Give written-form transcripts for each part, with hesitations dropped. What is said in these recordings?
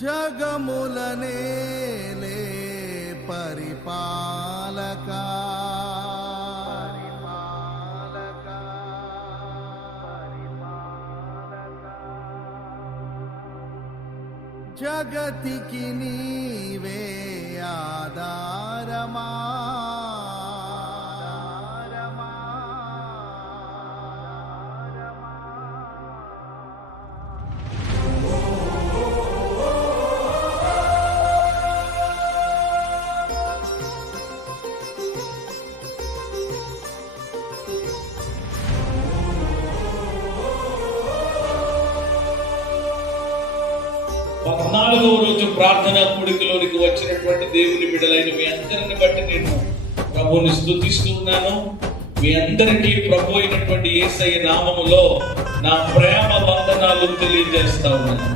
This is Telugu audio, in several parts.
జగములనేలే పరిపాలకా జగతికి నీవే ఆధారమా పద్నాలుగవ రోజు ప్రార్థనా కూడికలోనికి వచ్చినటువంటి దేవుని బిడ్డలైన మీ అందరిని బట్టి నేను ప్రభువుని స్తుతిస్తూ ఉన్నాను. మీ అందరికీ ప్రభు అయినటువంటి యేసయ్య నామములో నా ప్రేమ వందనాలు తెలియజేస్తా ఉన్నాను.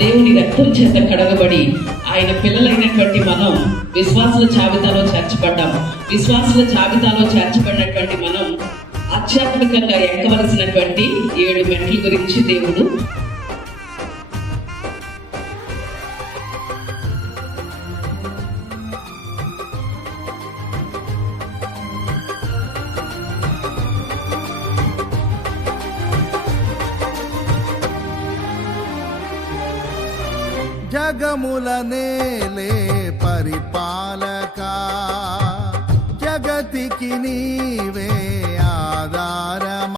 దేవుని రక్తం చేత కడగబడి ఆయన పిల్లలైనటువంటి మనం విశ్వాసుల జాబితాలో చేర్చబడ్డాం. విశ్వాసుల జాబితాలో చేర్చబడినటువంటి మనం ఆధ్యాత్మికంగా ఎక్కవలసినటువంటి 7 మెట్ల గురించి దేవుడు జగములనేలే పరిపాలకా జగతికి నీవే ఆధారమా